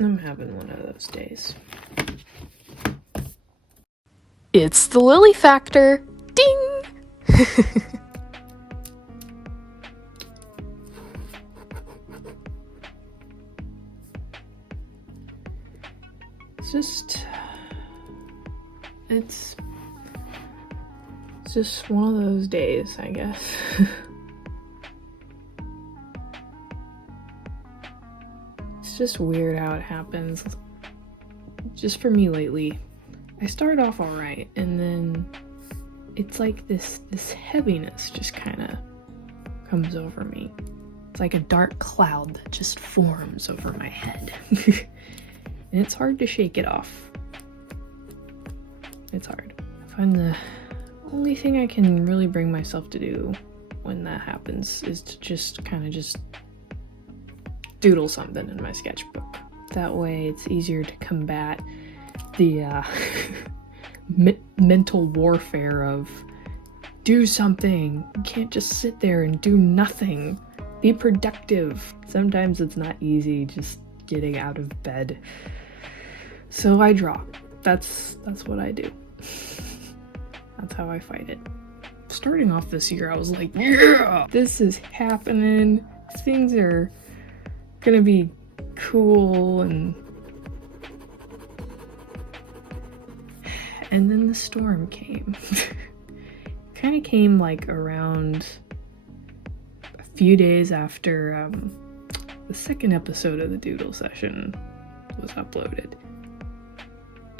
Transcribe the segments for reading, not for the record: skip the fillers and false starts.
I'm having one of those days. It's the Lily Factor! Ding! It's just one of those days, I guess. It's just weird how it happens. Just for me lately, I start off alright, and then it's like this heaviness just kind of comes over me. It's like a dark cloud that just forms over my head. And it's hard to shake it off. It's hard. I find the only thing I can really bring myself to do when that happens is to just doodle something in my sketchbook. That way it's easier to combat the mental warfare of do something. You can't just sit there and do nothing. Be productive. Sometimes it's not easy just getting out of bed. So I draw. That's what I do. That's how I fight it. Starting off this year, I was like, yeah, this is happening. Things are gonna be cool, and then the storm came. Kind of came like around a few days after the second episode of the Doodle session was uploaded.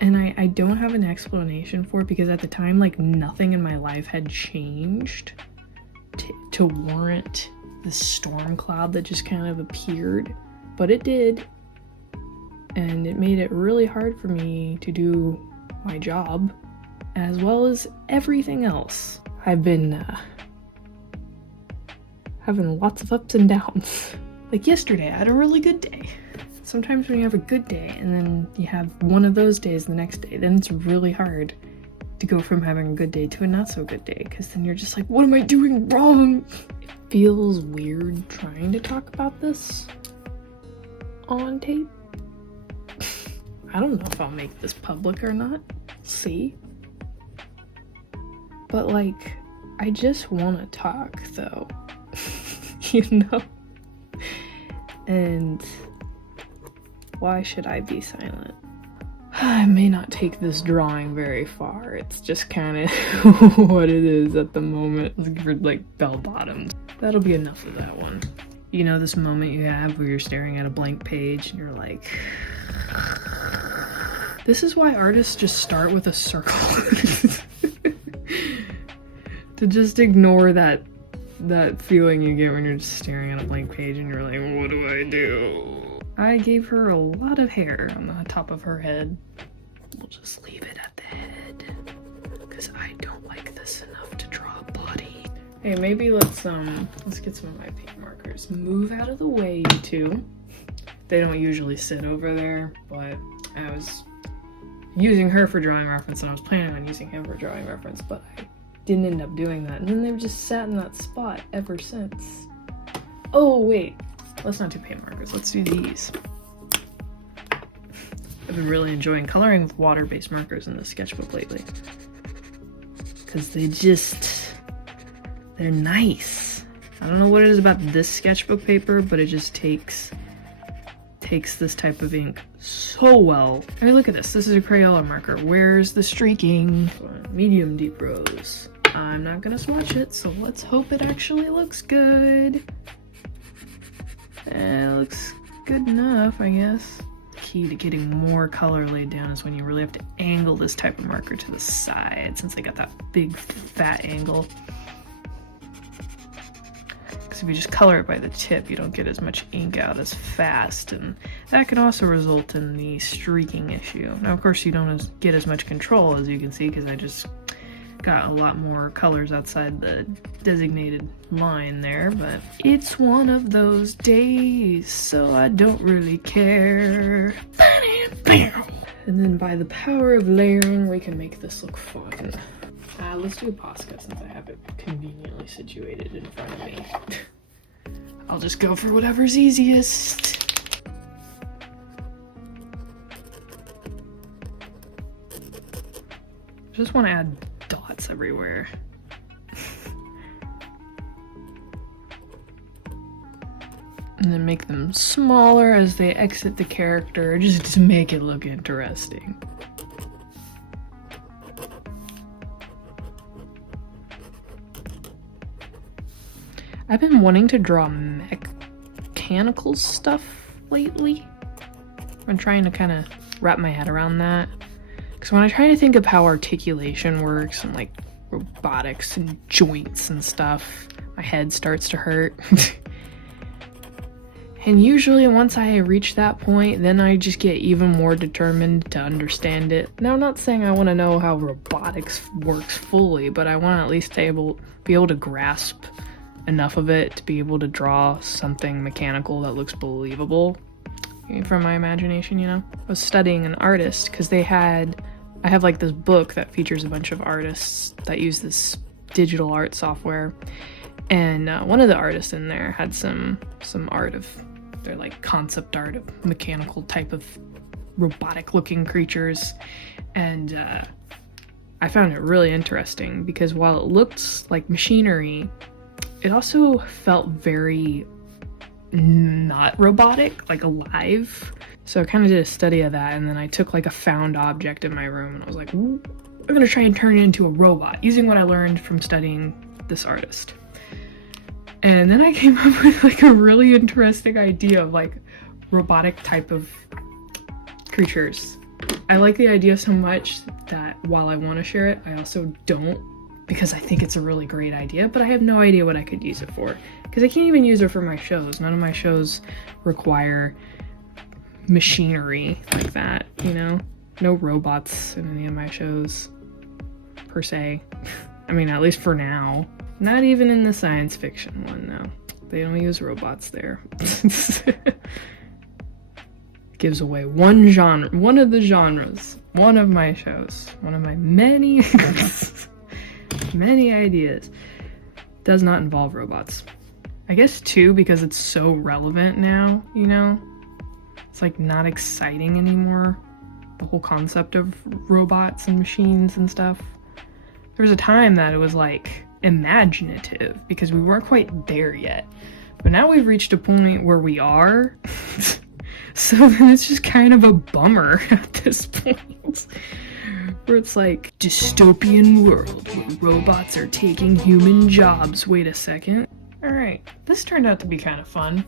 And I don't have an explanation for it because at the time, like, nothing in my life had changed to warrant this storm cloud that just kind of appeared. But it did. And it made it really hard for me to do my job as well as everything else. I've been having lots of ups and downs. Like yesterday, I had a really good day. Sometimes when you have a good day and then you have one of those days the next day, then it's really hard to go from having a good day to a not so good day, because then you're just like, what am I doing wrong? It feels weird trying to talk about this on tape. I don't know if I'll make this public or not. See? But like, I just want to talk though. You know? And why should I be silent? I may not take this drawing very far. It's just kind of what it is at the moment. Looking for like bell bottoms. That'll be enough of that one. You know this moment you have where you're staring at a blank page and you're like... This is why artists just start with a circle. To just ignore that feeling you get when you're just staring at a blank page and you're like, what do I do? I gave her a lot of hair on the top of her head. We'll just leave it at the head, because I don't like this enough to draw a body. Hey, maybe let's get some of my paint markers. Move out of the way, you two. They don't usually sit over there, but I was using her for drawing reference and I was planning on using him for drawing reference, but I didn't end up doing that. And then they've just sat in that spot ever since. Oh, wait. Let's not do paint markers, let's do these. I've been really enjoying coloring with water-based markers in the sketchbook lately. Because they're nice. I don't know what it is about this sketchbook paper, but it just takes this type of ink so well. I mean, look at this. This is a Crayola marker. Where's the streaking? Medium deep rose. I'm not gonna swatch it, so let's hope it actually looks good. It looks good enough, I guess. Key to getting more color laid down is when you really have to angle this type of marker to the side, since they got that big fat angle. Because if you just color it by the tip, you don't get as much ink out as fast, and that can also result in the streaking issue. Now, of course, you don't get as much control, as you can see, because I just got a lot more colors outside the designated line there, but it's one of those days, so I don't really care. And then by the power of layering, we can make this look fun. Let's do a Posca since I have it conveniently situated in front of me. I'll just go for whatever's easiest. I just want to add dots everywhere. And then make them smaller as they exit the character, just to make it look interesting. I've been wanting to draw mechanical stuff lately. I've been trying to kind of wrap my head around that. Because when I try to think of how articulation works and like robotics and joints and stuff, my head starts to hurt. And usually once I reach that point, then I just get even more determined to understand it. Now, I'm not saying I want to know how robotics works fully, but I want to at least be able to grasp enough of it to be able to draw something mechanical that looks believable from my imagination, you know? I was studying an artist because I have like this book that features a bunch of artists that use this digital art software. And one of the artists in there had some art of, they're like concept art of mechanical type of robotic looking creatures. And I found it really interesting because while it looked like machinery, it also felt very not robotic, like alive. So I kind of did a study of that, and then I took like a found object in my room and I was like, I'm gonna try and turn it into a robot using what I learned from studying this artist. And then I came up with like a really interesting idea of like robotic type of creatures. I like the idea so much that while I want to share it, I also don't, because I think it's a really great idea, but I have no idea what I could use it for. Because I can't even use it for my shows. None of my shows require machinery like that, you know? No robots in any of my shows, per se. I mean, at least for now. Not even in the science fiction one, no. They don't use robots there. Gives away one genre, one of the genres, one of my shows, one of my many, many ideas. Does not involve robots. I guess too, because it's so relevant now, you know? It's like not exciting anymore. The whole concept of robots and machines and stuff. There was a time that it was like imaginative because we weren't quite there yet. But now we've reached a point where we are. So then it's just kind of a bummer at this point. Where it's like, dystopian world where robots are taking human jobs. Wait a second. Alright, this turned out to be kind of fun.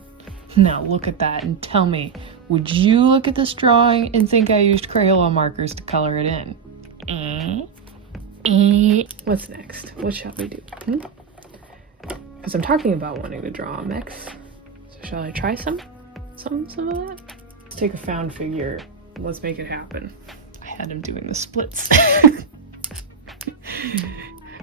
Now look at that and tell me, would you look at this drawing and think I used Crayola markers to color it in? What's next? What shall we do? Because I'm talking about wanting to draw mechs. So shall I try some of that? Let's take a found figure. Let's make it happen. I had him doing the splits.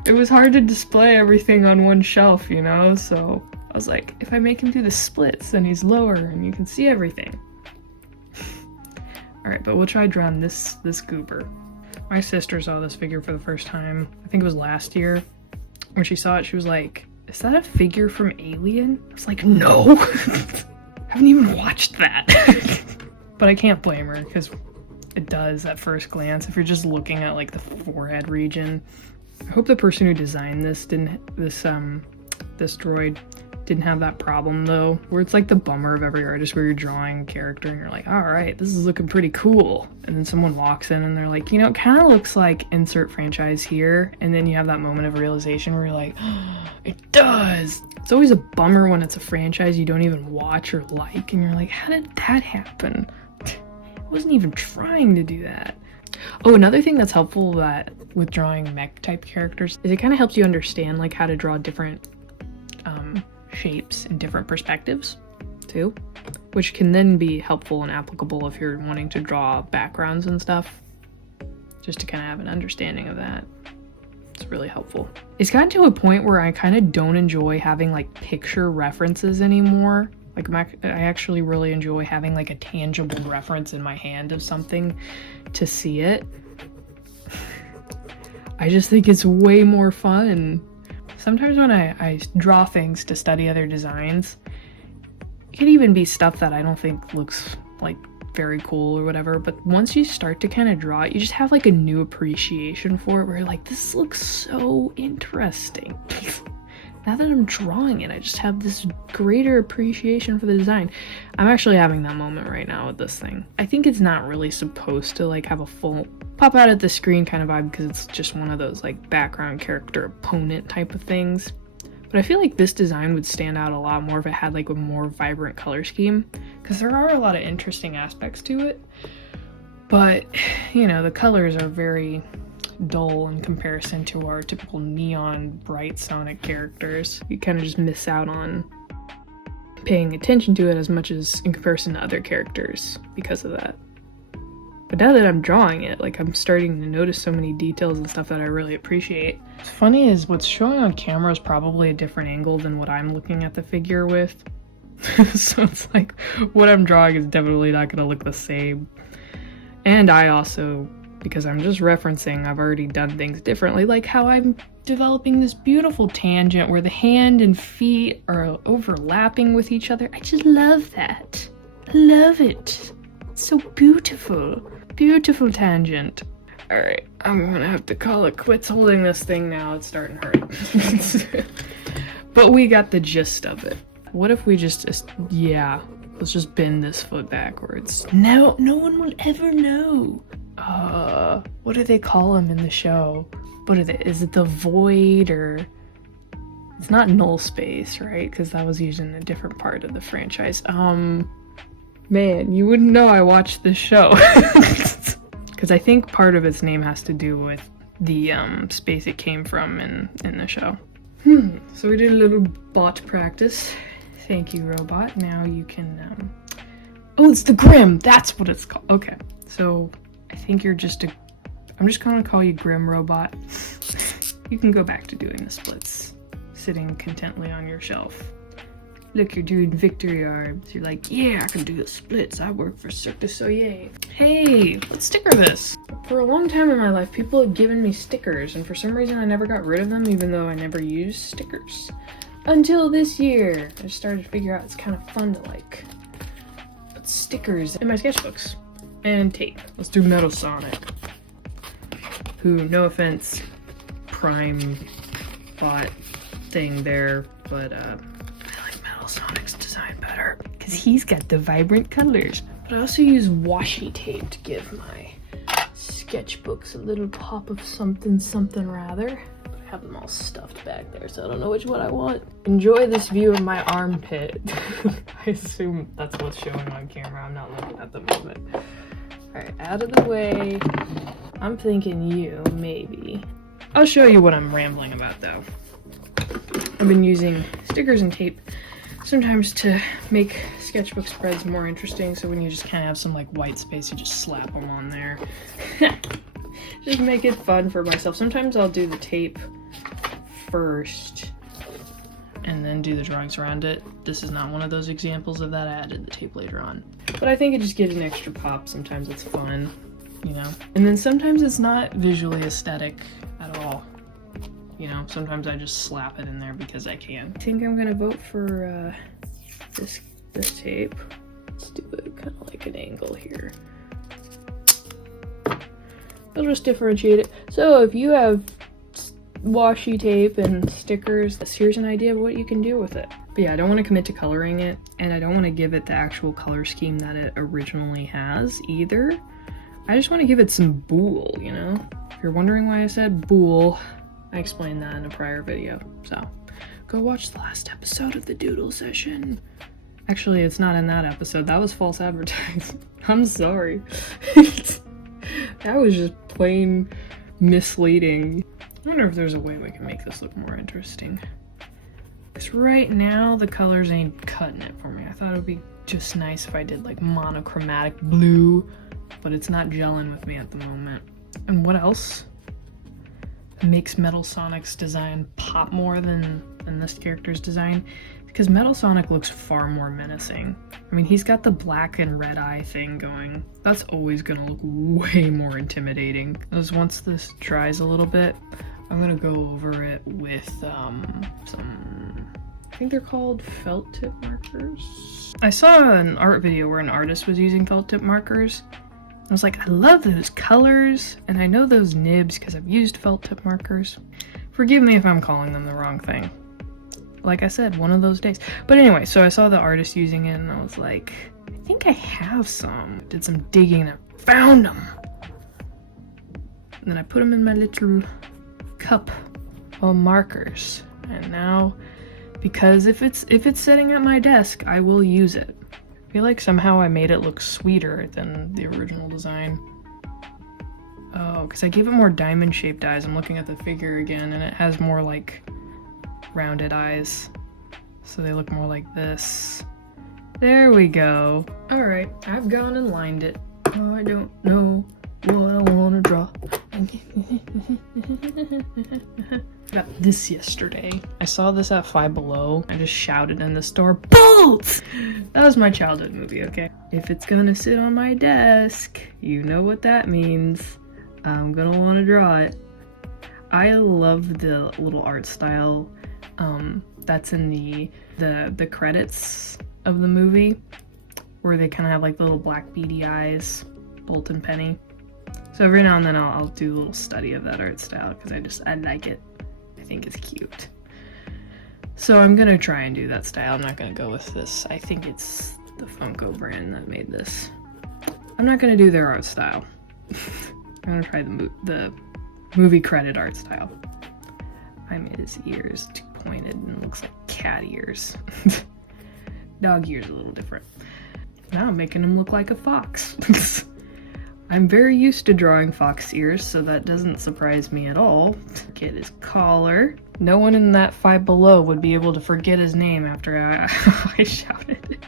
It was hard to display everything on one shelf, you know? So I was like, if I make him do the splits, then he's lower and you can see everything. Alright, but we'll try drawing this goober. My sister saw this figure for the first time, I think it was last year. When she saw it, she was like, is that a figure from Alien? I was like, no! I haven't even watched that. But I can't blame her, because it does at first glance, if you're just looking at like the forehead region. I hope the person who designed this this droid didn't have that problem though, where it's like the bummer of every artist where you're drawing a character and you're like, all right, this is looking pretty cool. And then someone walks in and they're like, you know, it kind of looks like insert franchise here. And then you have that moment of realization where you're like, oh, it does. It's always a bummer when it's a franchise you don't even watch or like. And you're like, how did that happen? I wasn't even trying to do that. Oh, another thing that's helpful with drawing mech type characters is it kind of helps you understand like how to draw different shapes in different perspectives too, which can then be helpful and applicable if you're wanting to draw backgrounds and stuff, just to kind of have an understanding of that. It's really helpful. It's gotten to a point where I kind of don't enjoy having like picture references anymore. Like I actually really enjoy having like a tangible reference in my hand of something to see it. I just think it's way more fun. Sometimes when I draw things to study other designs, it can even be stuff that I don't think looks like very cool or whatever, but once you start to kind of draw it, you just have like a new appreciation for it where you're like, this looks so interesting. Now that I'm drawing it, I just have this greater appreciation for the design. I'm actually having that moment right now with this thing. I think it's not really supposed to like have a full pop out at the screen kind of vibe because it's just one of those like background character opponent type of things. But I feel like this design would stand out a lot more if it had like a more vibrant color scheme, because there are a lot of interesting aspects to it. But, you know, the colors are very dull in comparison to our typical neon bright Sonic characters. You kind of just miss out on paying attention to it as much as in comparison to other characters because of that. But now that I'm drawing it, like I'm starting to notice so many details and stuff that I really appreciate. What's funny is what's showing on camera is probably a different angle than what I'm looking at the figure with. So it's like what I'm drawing is definitely not gonna look the same. And I also, because I'm just referencing, I've already done things differently, like how I'm developing this beautiful tangent where the hand and feet are overlapping with each other. I just love that. I love it. It's so beautiful. Beautiful tangent. Alright, I'm gonna have to call it quits holding this thing now. It's starting to hurt. But we got the gist of it. What if we just yeah, let's just bend this foot backwards. No one will ever know. What do they call him in the show? What are they? Is it the void or? It's not null space, right? Because that was used in a different part of the franchise. Man, you wouldn't know I watched this show. Because I think part of its name has to do with the space it came from in the show. So we did a little bot practice. Thank you, robot. Now you can, oh, it's the Grim! That's what it's called. Okay, so I think you're just I'm just gonna call you Grim Robot. You can go back to doing the splits, sitting contently on your shelf. Look, you're doing victory arms. You're like, yeah, I can do the splits. I work for Cirque du Soleil. Hey, let's sticker this. For a long time in my life, people have given me stickers, and for some reason I never got rid of them, even though I never used stickers. Until this year, I started to figure out it's kind of fun to like put stickers in my sketchbooks. And tape. Let's do Metal Sonic. Who, no offense, prime bot thing there, but I like Metal Sonic's design better because he's got the vibrant colors. But I also use washi tape to give my sketchbooks a little pop of something rather. But I have them all stuffed back there, so I don't know which one I want. Enjoy this view of my armpit. I assume that's what's showing on camera. I'm not looking at the moment. Alright, out of the way. I'm thinking you, maybe. I'll show you what I'm rambling about though. I've been using stickers and tape sometimes to make sketchbook spreads more interesting, so when you just kind of have some like white space, you just slap them on there. Just make it fun for myself. Sometimes I'll do the tape first and then do the drawings around it. This is not one of those examples of that. I added the tape later on. But I think it just gives an extra pop. Sometimes it's fun, you know? And then sometimes it's not visually aesthetic at all. You know, sometimes I just slap it in there because I can. I think I'm gonna vote for this tape. Let's do it kind of like an angle here. I'll just differentiate it. So if you have washi tape and stickers, here's an idea of what you can do with it. But yeah, I don't want to commit to coloring it, and I don't want to give it the actual color scheme that it originally has either. I just want to give it some bool, you know? If you're wondering why I said bool, I explained that in a prior video, so go watch the last episode of the Doodle session. Actually, it's not in that episode. That was false advertising. I'm sorry. That was just plain misleading. I wonder if there's a way we can make this look more interesting. Because right now, the colors ain't cutting it for me. I thought it would be just nice if I did like monochromatic blue, but it's not gelling with me at the moment. And what else makes Metal Sonic's design pop more than this character's design? Because Metal Sonic looks far more menacing. I mean, he's got the black and red eye thing going. That's always gonna look way more intimidating. Because once this dries a little bit, I'm gonna go over it with some think they're called felt tip markers. I saw an art video where an artist was using felt tip markers. I was like, I love those colors, and I know those nibs because I've used felt tip markers. Forgive me if I'm calling them the wrong thing. Like I said, one of those days. But anyway, so I saw the artist using it, and I was like, I think I have some. Did some digging and I found them. And then I put them in my little cup of markers. And now, because if it's sitting at my desk, I will use it. I feel like somehow I made it look sweeter than the original design. Oh, because I gave it more diamond-shaped eyes. I'm looking at the figure again, and it has more like rounded eyes. So they look more like this. There we go. Alright, I've gone and lined it. Oh, I don't know what I want to draw. Got this yesterday. I saw this at Five Below. I just shouted in the store, "Bolts!" That was my childhood movie, okay? If it's gonna sit on my desk, you know what that means. I'm gonna want to draw it. I love the little art style that's in the credits of the movie, where they kind of have like the little black beady eyes, Bolt and Penny. So every now and then I'll do a little study of that art style because I like it. I think it's cute. So I'm gonna try and do that style. I'm not gonna go with this. I think it's the Funko brand that made this. I'm not gonna do their art style. I'm gonna try the movie credit art style. I made his ears too pointed and it looks like cat ears. Dog ears a little different. Now I'm making him look like a fox. I'm very used to drawing fox ears, so that doesn't surprise me at all. Get his collar. No one in that Five Below would be able to forget his name after I shouted it.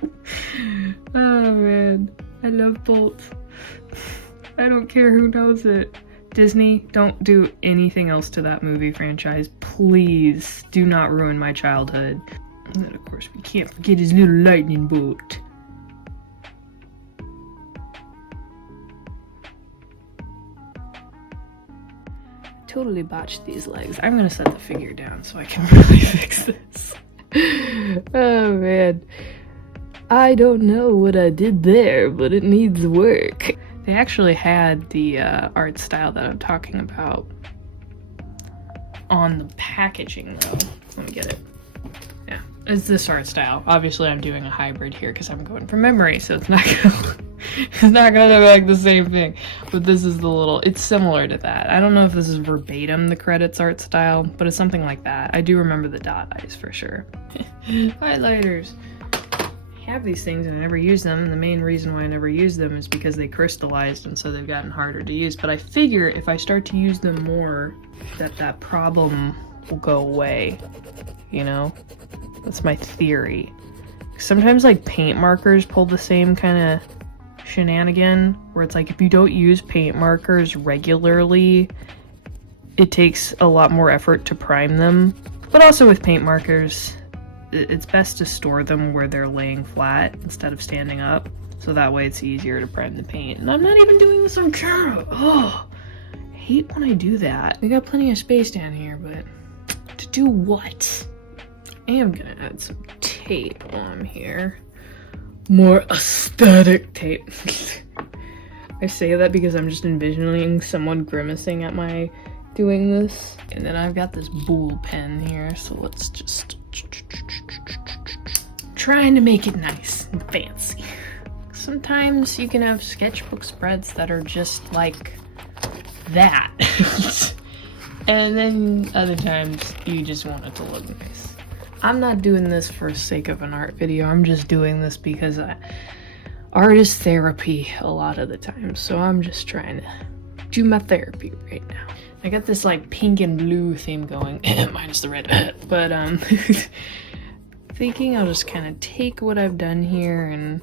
Oh man, I love Bolt. I don't care who knows it. Disney, don't do anything else to that movie franchise. Please do not ruin my childhood. And then of course we can't forget his little lightning bolt. Totally botched these legs. I'm gonna set the figure down so I can really fix this. Oh man. I don't know what I did there, but it needs work. They actually had the art style that I'm talking about on the packaging though. Let me get it. Yeah, it's this art style. Obviously I'm doing a hybrid here because I'm going from memory, so it's not gonna be like the same thing. But this is the little, it's similar to that. I don't know if this is verbatim the credits art style, but it's something like that. I do remember the dot eyes for sure. Highlighters. I have these things and I never use them, and the main reason why I never use them is because they crystallized and so they've gotten harder to use. But I figure if I start to use them more, that problem will go away, you know? That's my theory. Sometimes like paint markers pull the same kind of shenanigan, where it's like if you don't use paint markers regularly, it takes a lot more effort to prime them. But also with paint markers, it's best to store them where they're laying flat instead of standing up, so that way it's easier to prime the paint. And I'm not even doing this on camera. Oh, I hate when I do that. We got plenty of space down here, but to do what? I am gonna add some tape on here. More aesthetic tape. I say that because I'm just envisioning someone grimacing at my doing this. And then I've got this bull pen here, so let's just trying to make it nice and fancy. Sometimes you can have sketchbook spreads that are just like that. And then other times you just want it to look nice. I'm not doing this for the sake of an art video. I'm just doing this because art is therapy a lot of the time. So I'm just trying to do my therapy right now. I got this like pink and blue theme going, minus the red, but thinking I'll just kind of take what I've done here and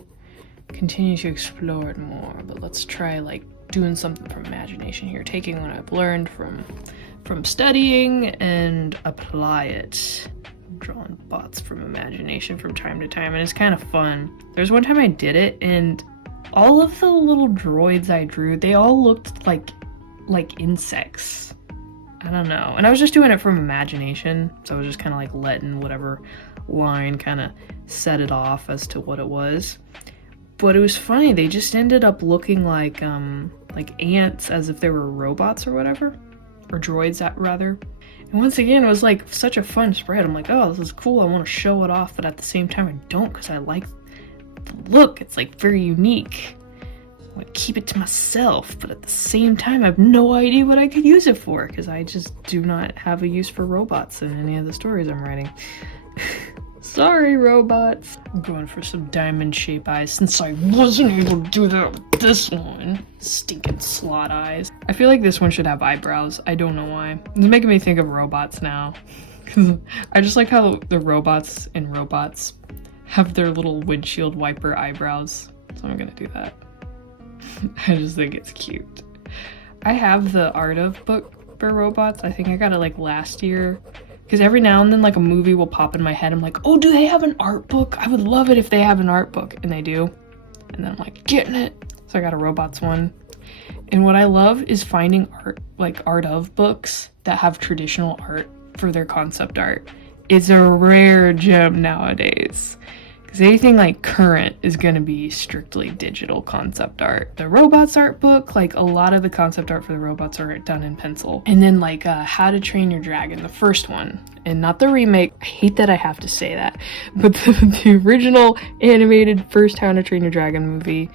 continue to explore it more. But let's try like doing something from imagination here, taking what I've learned from studying and apply it. Drawing bots from imagination from time to time, and it's kind of fun. There's one time I did it and all of the little droids I drew, they all looked like insects. I don't know. And I was just doing it from imagination, so I was just kind of like letting whatever line kind of set it off as to what it was. But it was funny, they just ended up looking like ants, as if they were robots or whatever. Or droids, rather. And once again, it was like such a fun spread. I'm like, oh, this is cool, I want to show it off, but at the same time I don't, because I like the look. It's like very unique. I want to keep it to myself, but at the same time I have no idea what I could use it for, because I just do not have a use for robots in any of the stories I'm writing. Sorry, robots. I'm going for some diamond shape eyes since I wasn't able to do that with this one. Stinking slot eyes. I feel like this one should have eyebrows. I don't know why. It's making me think of robots now. Because I just like how the robots in robots have their little windshield wiper eyebrows. So I'm gonna do that. I just think it's cute. I have the Art of book for robots. I think I got it like last year. Because every now and then, like, a movie will pop in my head. I'm like, oh, do they have an art book? I would love it if they have an art book. And they do. And then I'm like, getting it. So I got a robots one. And what I love is finding art of books that have traditional art for their concept art. It's a rare gem nowadays. Because anything like current is going to be strictly digital concept art. The robots art book, like a lot of the concept art for the robots are done in pencil. And then like How to Train Your Dragon, the first one, and not the remake. I hate that I have to say that, but the original animated first How to Train Your Dragon movie,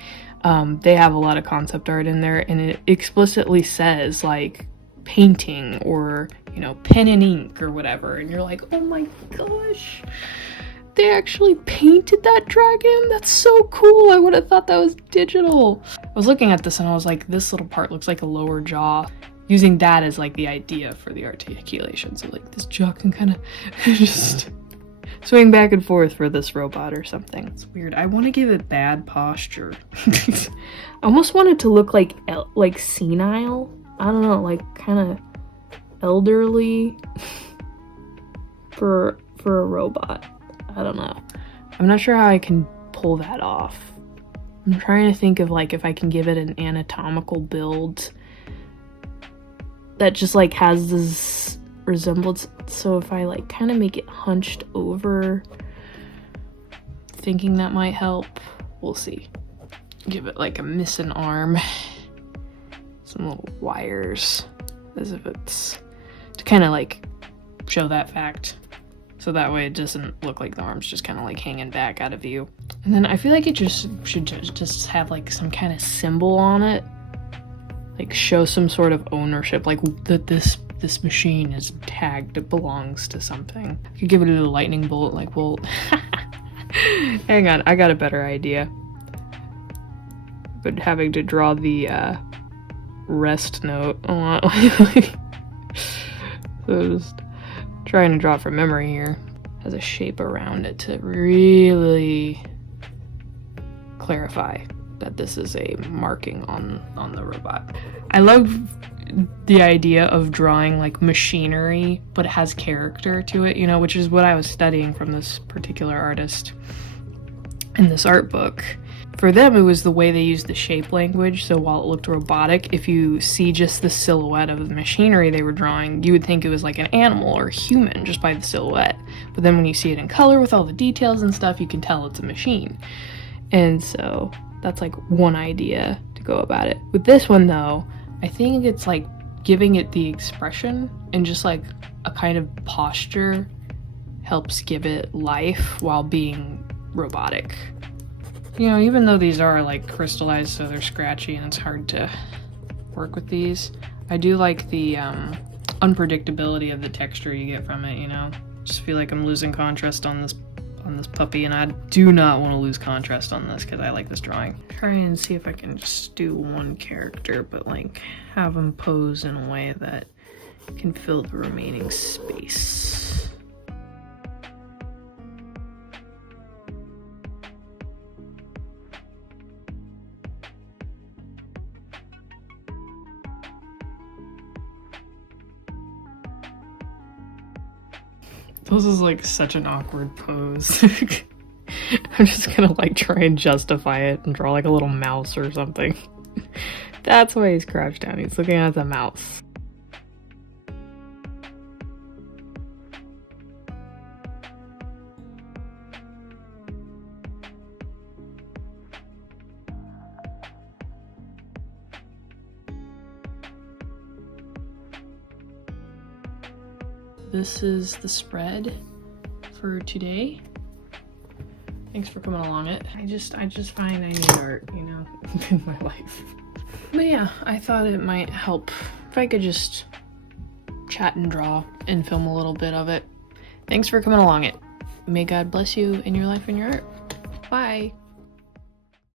they have a lot of concept art in there, and it explicitly says like painting or, you know, pen and ink or whatever. And you're like, oh my gosh. They actually painted that dragon? That's so cool. I would have thought that was digital. I was looking at this and I was like, this little part looks like a lower jaw. Using that as like the idea for the articulation. So like this jaw can kind of just swing back and forth for this robot or something. It's weird. I want to give it bad posture. I almost want it to look like senile. I don't know, like kind of elderly for a robot. I don't know. I'm not sure how I can pull that off. I'm trying to think of like if I can give it an anatomical build that just like has this resemblance. So if I like kind of make it hunched over, thinking that might help. We'll see. Give it like a missing arm. Some little wires as if it's to kind of like show that fact. So that way it doesn't look like the arm's just kind of like hanging back out of view. And then I feel like it just should just have like some kind of symbol on it. Like show some sort of ownership, like that this machine is tagged, it belongs to something. I could give it a lightning bolt, like, well, hang on, I got a better idea. But having to draw the rest note a lot. So just trying to draw from memory here. Has a shape around it to really clarify that this is a marking on the robot. I love the idea of drawing like machinery, but it has character to it, you know, which is what I was studying from this particular artist in this art book. For them, it was the way they used the shape language, so while it looked robotic, if you see just the silhouette of the machinery they were drawing, you would think it was like an animal or human just by the silhouette. But then when you see it in color with all the details and stuff, you can tell it's a machine. And so that's like one idea to go about it. With this one though, I think it's like giving it the expression and just like a kind of posture helps give it life while being robotic. You know, even though these are like crystallized, so they're scratchy and it's hard to work with these, I do like the unpredictability of the texture you get from it, you know? Just feel like I'm losing contrast on this puppy, and I do not want to lose contrast on this because I like this drawing. Try and see if I can just do one character, but like have him pose in a way that can fill the remaining space. This is like such an awkward pose. I'm just gonna like try and justify it and draw like a little mouse or something. That's why he's crouched down. He's looking at the mouse. this is the spread for today. Thanks for coming along it. I just find I need art, you know, in my life. But yeah, I thought it might help if I could just chat and draw and film a little bit of it. Thanks for coming along it. May God bless you in your life and your art. Bye.